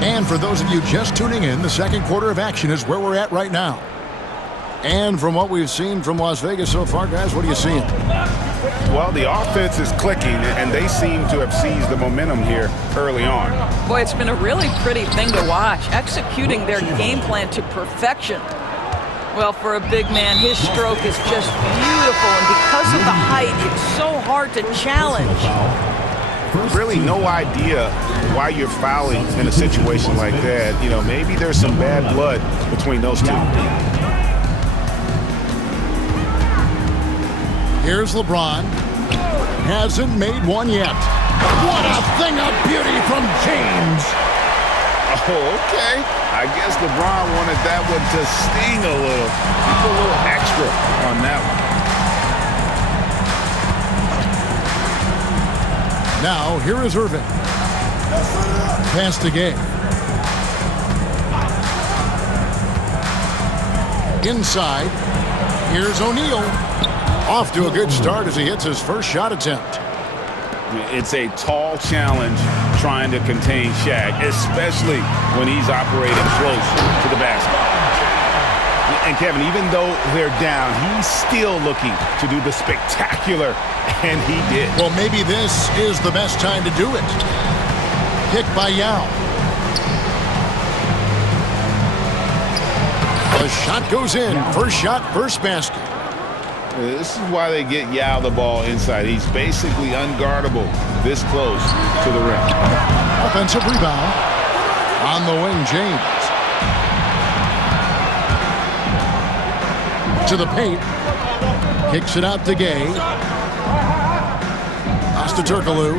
And for those of you just tuning in, the second quarter of action is where we're at right now. And from what we've seen from Las Vegas so far, guys, what are you seeing? Well, the offense is clicking, and they seem to have seized the momentum here early on. Boy, it's been a really pretty thing to watch, executing their game plan to perfection. Well, for a big man, his stroke is just beautiful, and because of the height, it's so hard to challenge. Really no idea why you're fouling in a situation like that. You know, maybe there's some bad blood between those two. Here's LeBron. Hasn't made one yet. What a thing of beauty from James. Oh, okay. I guess LeBron wanted that one to sting a little. Just a little extra on that one. Now, here is Irving. Pass to Gay. Inside. Here's O'Neal. Off to a good start as he hits his first shot attempt. It's a tall challenge trying to contain Shaq, especially when he's operating close to the basket. And Kevin, even though they're down, he's still looking to do the spectacular, and he did. Well, maybe this is the best time to do it. Kick by Yao. The shot goes in. First shot, first basket. This is why they get Yao the ball inside. He's basically unguardable this close to the rim. Offensive rebound. On the wing, James. To the paint. Kicks it out to Gay. Turkoglu.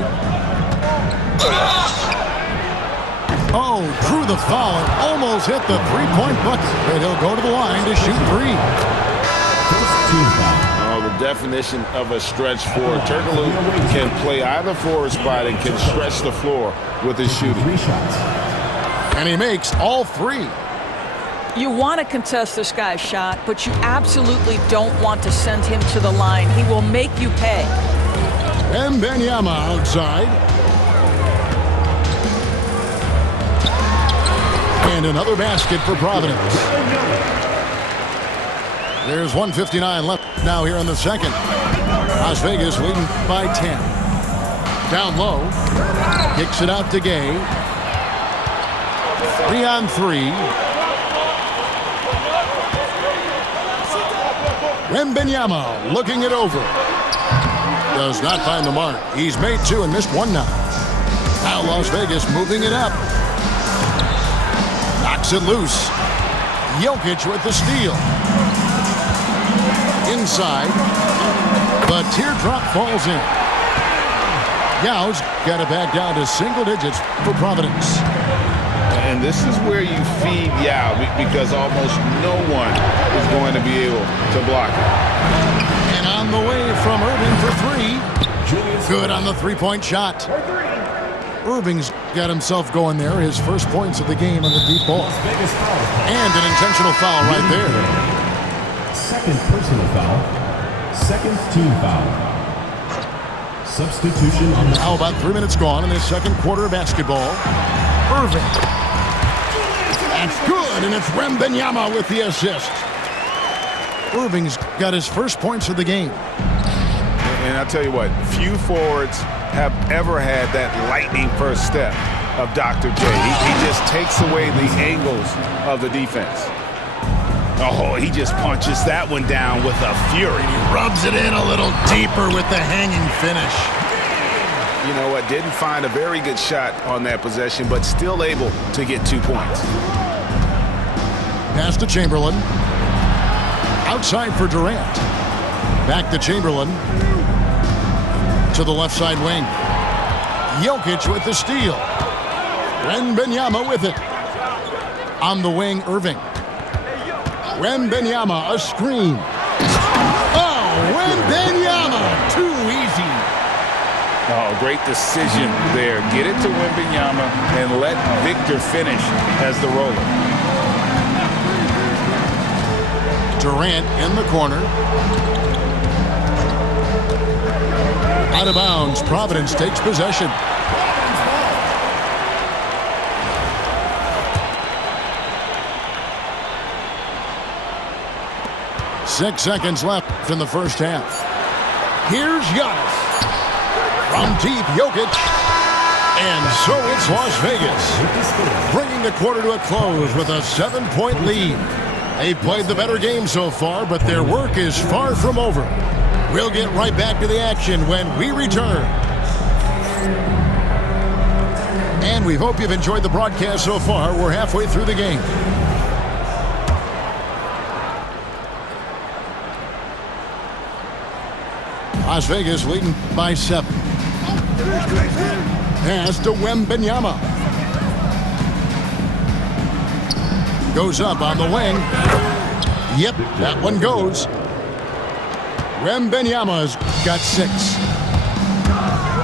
Oh, drew the foul and almost hit the three-point bucket. But he'll go to the line to shoot three. Oh, the definition of a stretch four. Turkoglu can play either forward spot and can stretch the floor with his shooting. And he makes all three. You want to contest this guy's shot, but you absolutely don't want to send him to the line. He will make you pay. Wembanyama outside. And another basket for Providence. There's 1:59 left now here in the second. Las Vegas leading by 10. Down low. Kicks it out to Gay. 3-on-3. Wembanyama looking it over. Does not find the mark. He's made two and missed one now. Now Las Vegas moving it up. Knocks it loose. Jokic with the steal. Inside. But teardrop falls in. Yao's got it back down to single digits for Providence. And this is where you feed Yao because almost no one is going to be able to block it. And on the way from Irving for three. Good on the three-point shot. Irving's got himself going there. His first points of the game on the deep ball. And an intentional foul right there. Second personal foul. Second team foul. Substitution on the... Now about 3 minutes gone in this second quarter of basketball. Irving. That's good, and it's Wembanyama with the assist. Irving's got his first points of the game. And I'll tell you what, few forwards have ever had that lightning first step of Dr. J. He just takes away the angles of the defense. Oh, he just punches that one down with a fury. He rubs it in a little deeper with the hanging finish. You know what, didn't find a very good shot on that possession, but still able to get 2 points. Pass to Chamberlain. Outside for Durant. Back to Chamberlain. To the left side wing. Jokic with the steal. Wembanyama with it. On the wing, Irving. Wembanyama, a screen. Oh, Wembanyama, too easy. Oh, great decision there. Get it to Wembanyama and let Victor finish as the roller. Durant in the corner. Out of bounds, Providence takes possession. 6 seconds left in the first half. Here's Giannis. From deep, Jokic. And so it's Las Vegas, bringing the quarter to a close with a 7-point lead. They've played the better game so far, but their work is far from over. We'll get right back to the action when we return. And we hope you've enjoyed the broadcast so far. We're halfway through the game. Las Vegas leading by 7. Pass to Wembanyama. Goes up on the wing. Yep, that one goes. Wembanyama's got 6.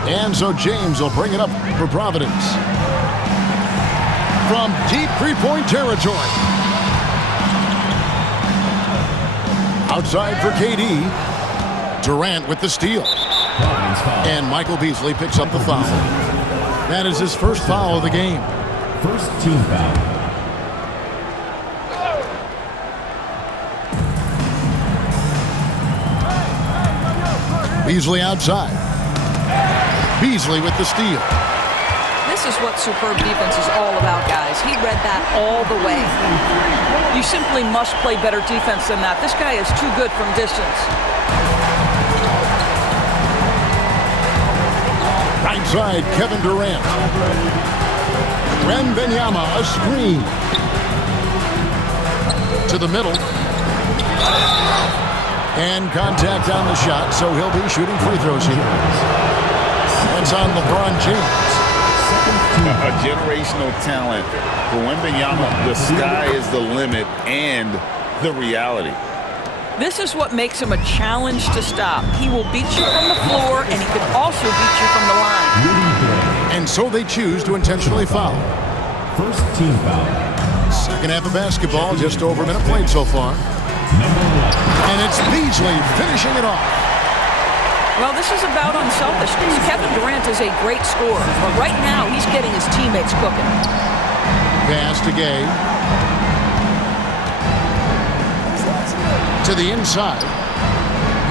And so James will bring it up for Providence. From deep three-point territory. Outside for KD. Durant with the steal. And Michael Beasley picks up the foul. That is his first foul of the game. First team foul. Beasley outside. Beasley with the steal. This is what superb defense is all about, guys. He read that all the way. You simply must play better defense than that. This guy is too good from distance. Right side, Kevin Durant. Wembanyama, a screen. To the middle. And contact on the shot, so he'll be shooting free throws here. That's on LeBron James. A generational talent for Wembanyama. The sky is the limit and the reality. This is what makes him a challenge to stop. He will beat you from the floor, and he can also beat you from the line. And so they choose to intentionally foul. First team foul. Second half of basketball, just over a minute played so far. And it's Beasley finishing it off. Well, this is about unselfishness. Kevin Durant is a great scorer, but right now he's getting his teammates cooking. Pass to Gay. To the inside.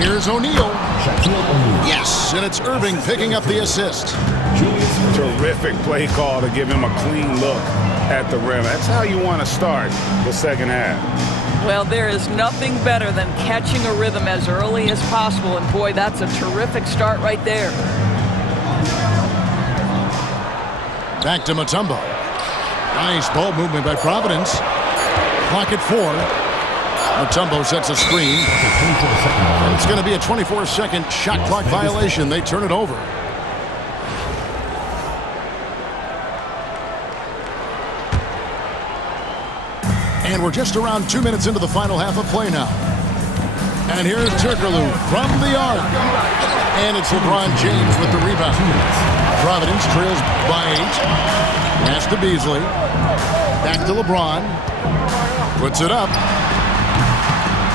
Here's O'Neal. Yes, and it's Irving picking up the assist. Terrific play call to give him a clean look at the rim. That's how you want to start the second half. Well, there is nothing better than catching a rhythm as early as possible, and boy, that's a terrific start right there. Back to Mutombo. Nice ball movement by Providence. Clock at 4. Mutombo sets a screen. It's going to be a 24-second shot clock violation. They turn it over. And we're just around 2 minutes into the final half of play now. And here's Turkoglu from the arc. And it's LeBron James with the rebound. Providence trails by 8. Pass to Beasley. Back to LeBron. Puts it up.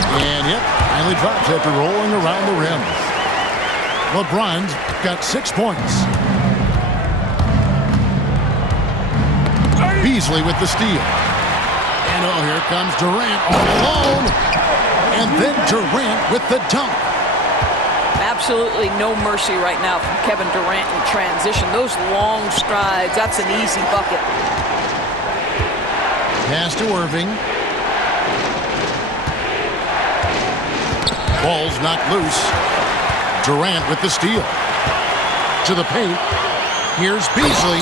And yep, finally drops after rolling around the rim. LeBron's got 6 points. Beasley with the steal. And oh, here comes Durant all alone. And then Durant with the dunk. Absolutely no mercy right now from Kevin Durant in transition. Those long strides, that's an easy bucket. Pass to Irving. Ball's knocked loose. Durant with the steal. To the paint. Here's Beasley.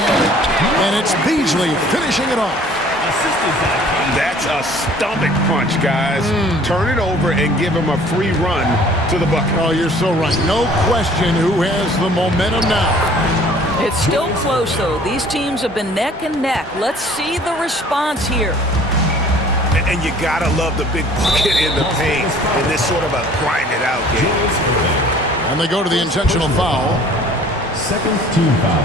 And it's Beasley finishing it off. That's a stomach punch, guys. Turn it over and give him a free run to the bucket. Oh, you're so right. No question who has the momentum now. It's still close, though. These teams have been neck and neck. Let's see the response here. And you gotta love the big bucket in the paint in this sort of a grind it out game. And they go to the intentional foul. Second team foul.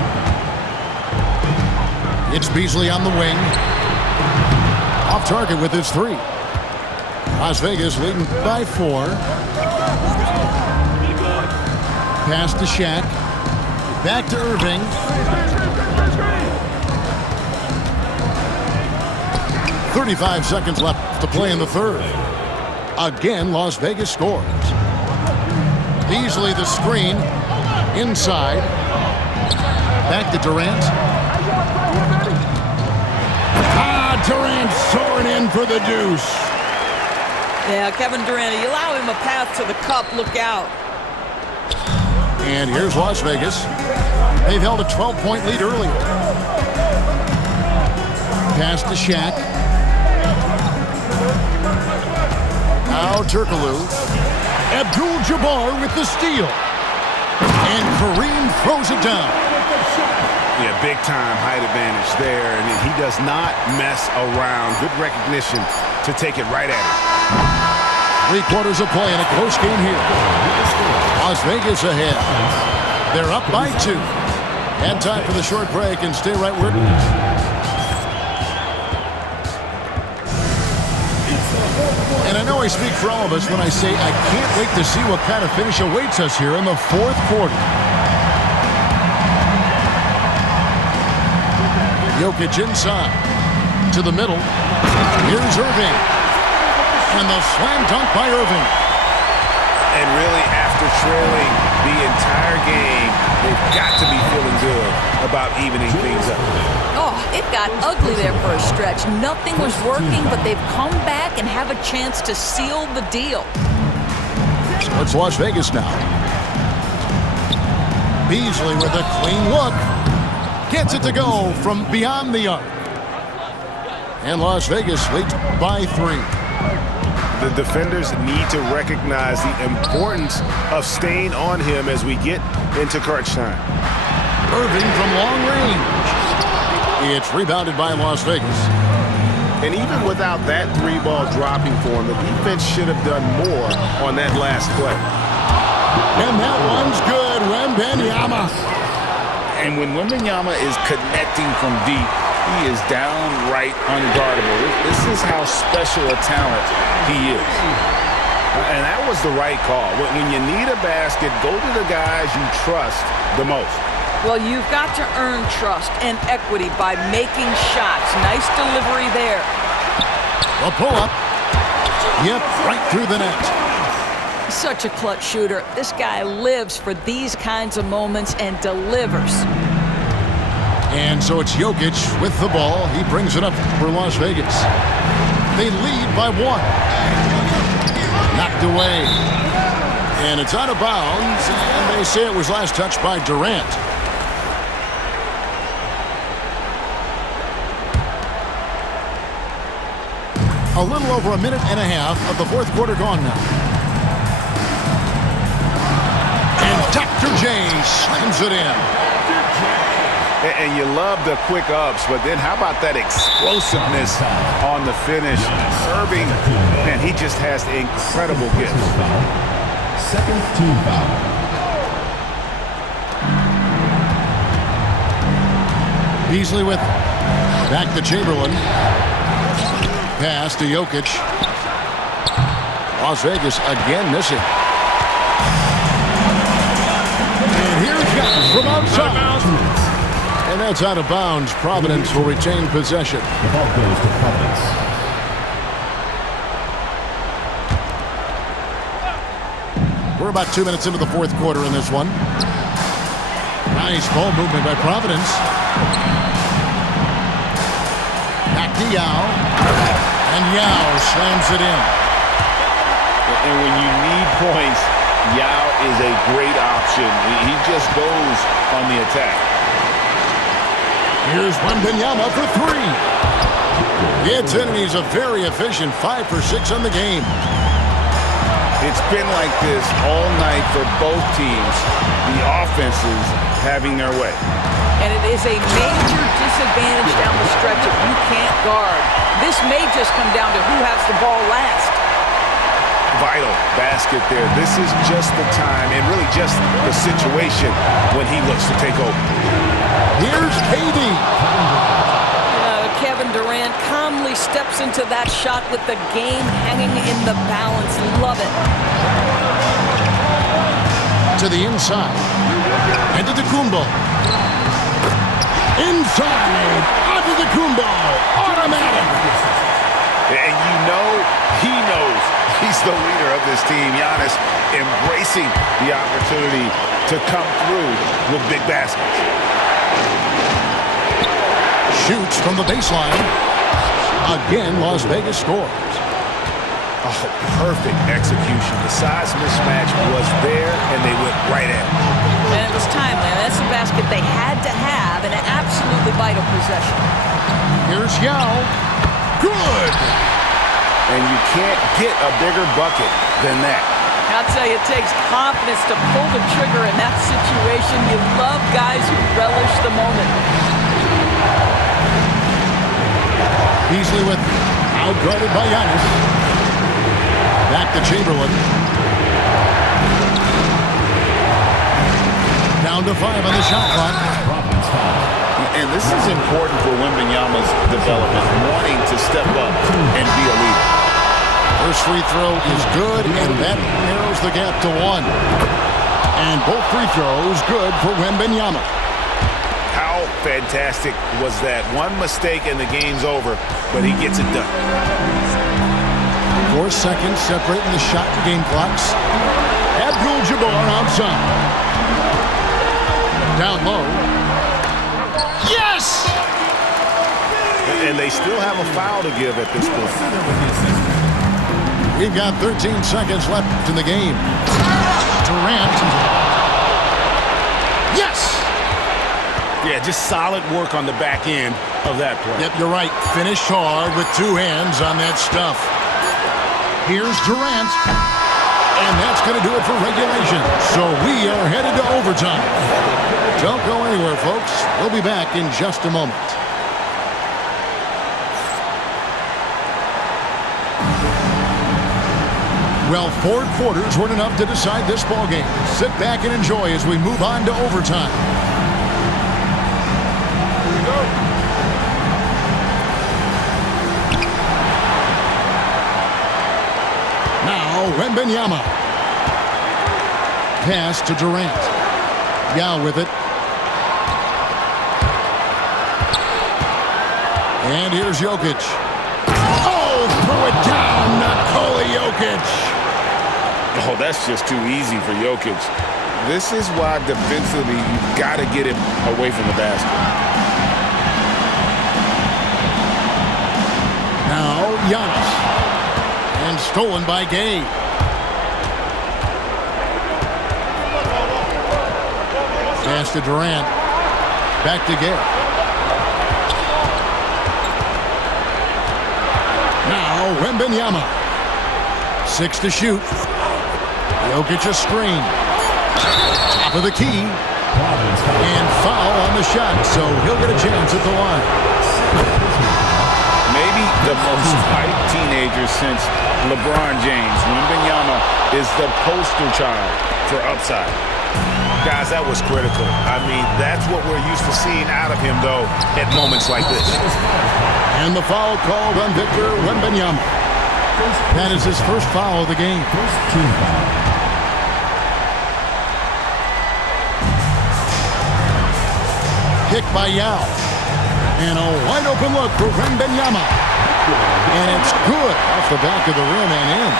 It's Beasley on the wing. Off target with his 3. Las Vegas leading by 4. Pass to Shaq. Back to Irving. .35 seconds left to play in the third. Again, Las Vegas scores. Beasley the screen. Inside. Back to Durant. Durant soaring in for the deuce. Yeah, Kevin Durant, you allow him a path to the cup, look out. And here's Las Vegas. They've held a 12-point lead earlier. Pass to Shaq. Now Turkoglu. Abdul-Jabbar with the steal. And Kareem throws it down. Yeah, big-time height advantage there, and he does not mess around. Good recognition to take it right at him. 3 quarters of play in a close game here. Las Vegas ahead. They're up by 2. And time for the short break, and stay right where... And I know I speak for all of us when I say I can't wait to see what kind of finish awaits us here in the 4th quarter. Jokic inside. To the middle. Here's Irving. And the slam dunk by Irving. And really, after trailing the entire game, they've got to be feeling good about evening things up. Oh, it got ugly there for a stretch. Nothing was working, but they've come back and have a chance to seal the deal. So it's Las Vegas now. Beasley with a clean look. Gets it to go from beyond the arc. And Las Vegas leads by 3. The defenders need to recognize the importance of staying on him as we get into crunch time. Irving from long range. It's rebounded by Las Vegas. And even without that 3-ball dropping for him, the defense should have done more on that last play. And that one's good. Wembanyama. And when Wembanyama is connecting from deep, he is downright unguardable. This is how special a talent he is. And that was the right call. When you need a basket, go to the guys you trust the most. Well, you've got to earn trust and equity by making shots. Nice delivery there. A pull-up. Yep, right through the net. Such a clutch shooter. This guy lives for these kinds of moments and delivers. And so it's Jokic with the ball. He brings it up for Las Vegas. They lead by 1. Knocked away. And it's out of bounds. And they say it was last touched by Durant. A little over a minute and a half of the 4th quarter gone now. And Dr. J slams it in. And you love the quick ups, but then how about that explosiveness on the finish? Irving, man, he just has incredible gifts. Second team foul. Beasley with back to Chamberlain. Pass to Jokic. Las Vegas again missing. And here's Jokic from outside. And that's out of bounds. Providence will retain possession. The ball goes to Providence. We're about 2 minutes into the 4th quarter in this one. Nice ball movement by Providence. Back to Yao. And Yao slams it in. And when you need points, Yao is a great option. He just goes on the attack. Here's Wembanyama for 3. Gets in, and he's a very efficient 5 for 6 on the game. It's been like this all night for both teams. The offenses having their way. And it is a major disadvantage down the stretch if you can't guard. This may just come down to who has the ball last. Vital basket there. This is just the time and really just the situation when he looks to take over. Here's KD. Kevin Durant calmly steps into that shot with the game hanging in the balance. Love it. To the inside. And to Kumbo. Inside. Onto the Kumbo. Automatic. And you know he knows he's the leader of this team. Giannis embracing the opportunity to come through with big baskets. Shoots from the baseline. Again, Las Vegas scores. Oh, perfect execution. The size mismatch was there, and they went right at it. And it was timely. That's a basket they had to have in an absolutely vital possession. Here's Yao. Good! And you can't get a bigger bucket than that. I'll tell you, it takes confidence to pull the trigger in that situation. You love guys who relish the moment. Beasley with outguarded by Giannis. Back to Chamberlain. Down to 5 on the shot clock. And this is important for Wembanyama's development, wanting to step up and be a leader. First free throw is good, and that narrows the gap to 1. And both free throws good for Wembanyama. How fantastic was that? One mistake and the game's over, but he gets it done. 4 seconds separating the shot and game clocks. Abdul-Jabbar outside. Down low. Yes! And they still have a foul to give at this point. We've got 13 seconds left in the game. Durant. Yes! Yeah, just solid work on the back end of that play. Yep, you're right. Finished hard with 2 hands on that stuff. Here's Durant. And that's going to do it for regulation. So we are headed to overtime. Don't go anywhere, folks. We'll be back in just a moment. Well, 4 quarters weren't enough to decide this ballgame. Sit back and enjoy as we move on to overtime. Here we go. Now, Wembanyama. Pass to Durant. Yao with it. And here's Jokic. Oh, throw it down, Nikola Jokic. Oh, that's just too easy for Jokic. This is why defensively you've got to get him away from the basket. Now, Giannis. And stolen by Gay. Pass to Durant. Back to Gay. Now, Wembanyama. 6 to shoot. Jokic a screen. Top of the key. And foul on the shot, so he'll get a chance at the line. Maybe the most hyped teenager since LeBron James. Wembanyama is the poster child for upside. Guys, that was critical. I mean, that's what we're used to seeing out of him, though, at moments like this. And the foul called on Victor Wembanyama. That is his first foul of the game. First team foul. Kick by Yao. And a wide open look for Wembanyama. And it's good off the back of the rim and in.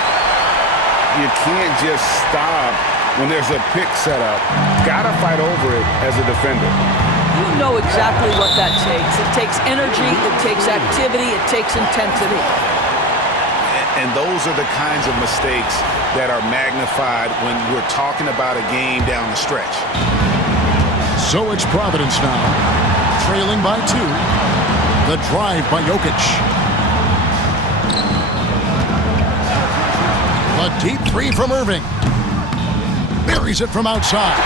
You can't just stop when there's a pick set up. Gotta fight over it as a defender. You know exactly what that takes. It takes energy, it takes activity, it takes intensity. And those are the kinds of mistakes that are magnified when we're talking about a game down the stretch. So it's Providence now, trailing by 2. The drive by Jokic. A deep 3 from Irving. Buries it from outside.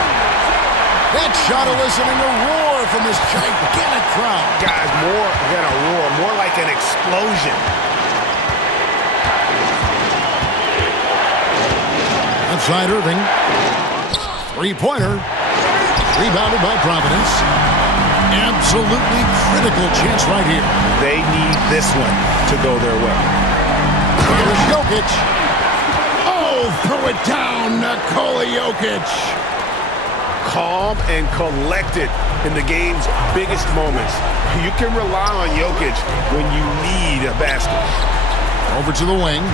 That shot eliciting a roar from this gigantic crowd. Guys, more than a roar, more like an explosion. Outside Irving. 3-pointer. Rebounded by Providence. Absolutely critical chance right here. They need this one to go their way. Here's Jokic. Oh, throw it down, Nikola Jokic. Calm and collected in the game's biggest moments. You can rely on Jokic when you need a basket. Over to the wing.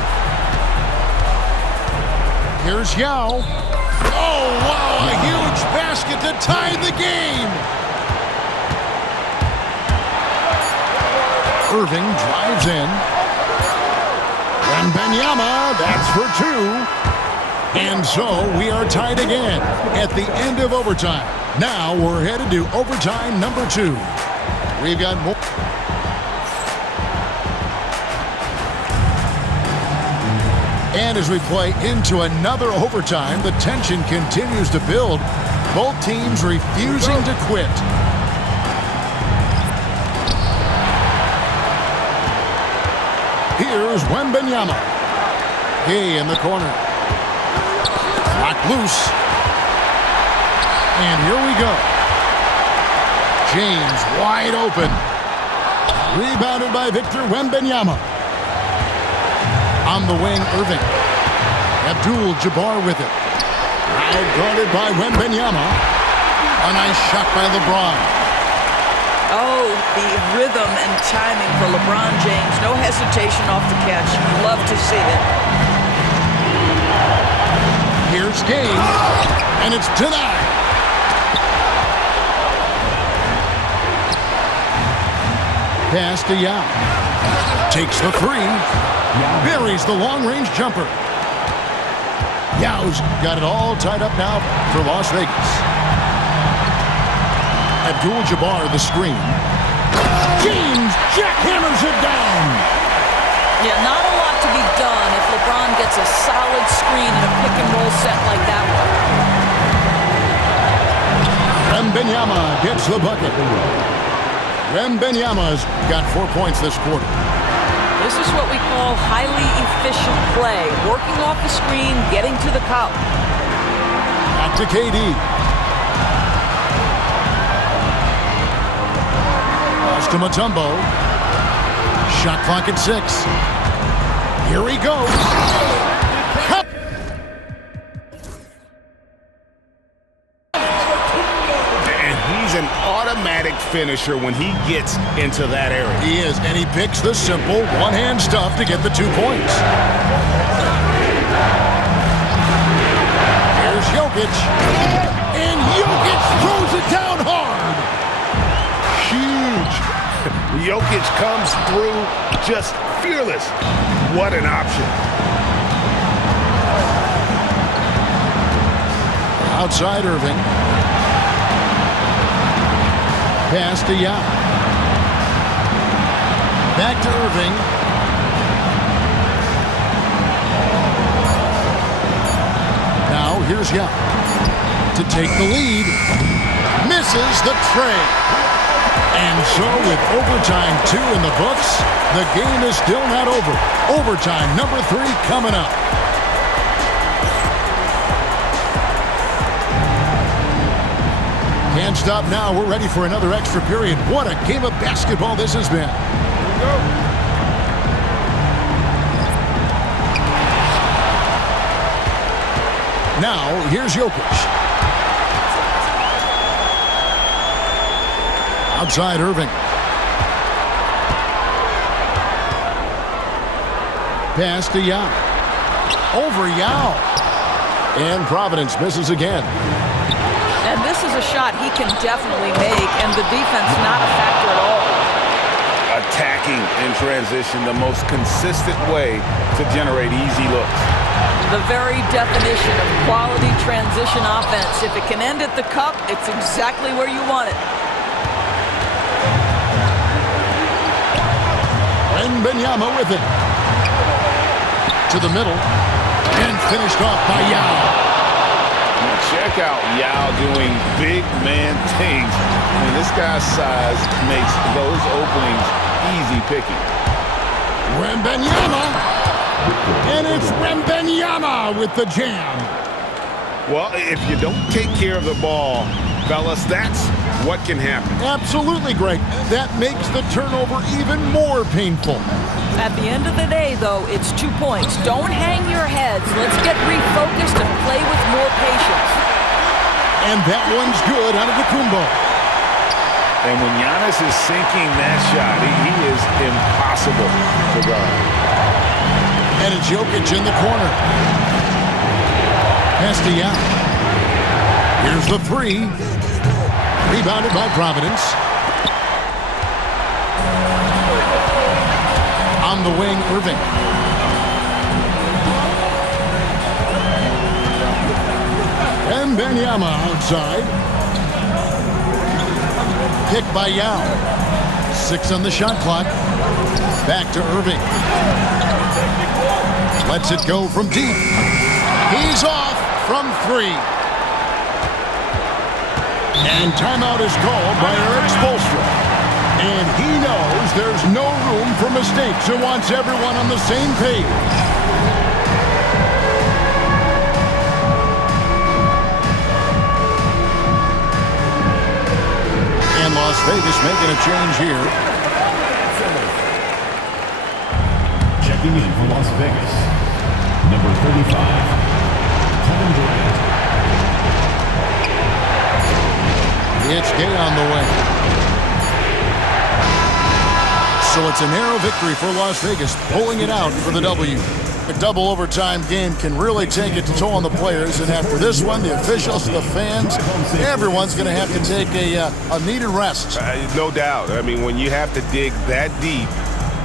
Here's Yao. Oh, wow, a huge basket to tie the game. Irving drives in. Wembanyama, that's for two. And so we are tied again at the end of overtime. Now we're headed to overtime number 2. We've got more. And as we play into another overtime, the tension continues to build. Both teams refusing to quit. Here's Wembanyama. He in the corner. Locked loose. And here we go. James wide open. Rebounded by Victor Wembanyama. On the wing, Irving. Abdul-Jabbar with it. Now guarded by Wembanyama. A nice shot by LeBron. Oh, the rhythm and timing for LeBron James. No hesitation off the catch. Love to see it. Here's Game. And it's denied. Pass to Yao. Takes the three. Buries the long-range jumper. Yao's got it all tied up now for Las Vegas. Abdul-Jabbar the screen. James jackhammers it down. Yeah, not a lot to be done if LeBron gets a solid screen in a pick-and-roll set like that one. Wembanyama gets the bucket. Wembanyama's got 4 points this quarter. This is what we call highly efficient play. Working off the screen, getting to the cup. Back to KD. Pass to Mutombo. Shot clock at 6. Here he goes. Cup. And he's an automatic finisher when he gets into that area. He is, and he picks the simple one-hand stuff to get the 2 points. Here's Jokic. And Jokic throws it down hard. Huge. Jokic comes through just fearless. What an option. Outside Irving. Pass to Yao. Back to Irving. Now here's Yao to take the lead. Misses the tray. And so with overtime 2 in the books, the game is still not over. Overtime number 3 coming up. Can't stop now. We're ready for another extra period. What a game of basketball this has been. Now, here's Jokic. Outside Irving. Pass to Yao. Over Yao. And Providence misses again. And this is a shot he can definitely make, and the defense not a factor at all. Attacking in transition, the most consistent way to generate easy looks. The very definition of quality transition offense. If it can end at the cup, it's exactly where you want it. Wembanyama with it. To the middle. And finished off by Yao. Check out Yao doing big man things. I mean, this guy's size makes those openings easy picking. Wembanyama. And it's Wembanyama with the jam. Well, if you don't take care of the ball, fellas, that's what can happen. Absolutely, Greg. That makes the turnover even more painful. At the end of the day, though, it's 2 points. Don't hang your heads. Let's get refocused and play with more patience. And that one's good out of the Kumbo. And when Giannis is sinking that shot, he is impossible to guard. And it's Jokic in the corner. Pass to Young. Here's the three. Rebounded by Providence. On the wing, Irving. And Benyama outside. Picked by Yao. 6 on the shot clock. Back to Irving. Lets it go from deep. He's off from 3. And timeout is called by Eric Spoelstra. And he knows there's no room for mistakes and wants everyone on the same page. And Las Vegas making a change here. Checking in for Las Vegas, number 35, Kevin Durant. It's Gay on the way. So it's a narrow victory for Las Vegas, pulling it out for the W. A double overtime game can really take its toll on the players, and after this one, the officials, the fans, everyone's going to have to take a needed rest. No doubt. I mean, when you have to dig that deep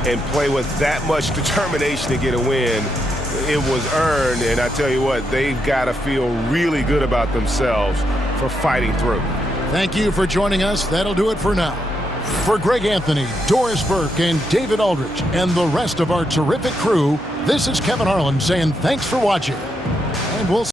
and play with that much determination to get a win, it was earned, and I tell you what, they've got to feel really good about themselves for fighting through. Thank you for joining us. That'll do it for now. For Greg Anthony, Doris Burke, and David Aldridge, and the rest of our terrific crew, this is Kevin Harlan saying thanks for watching. And we'll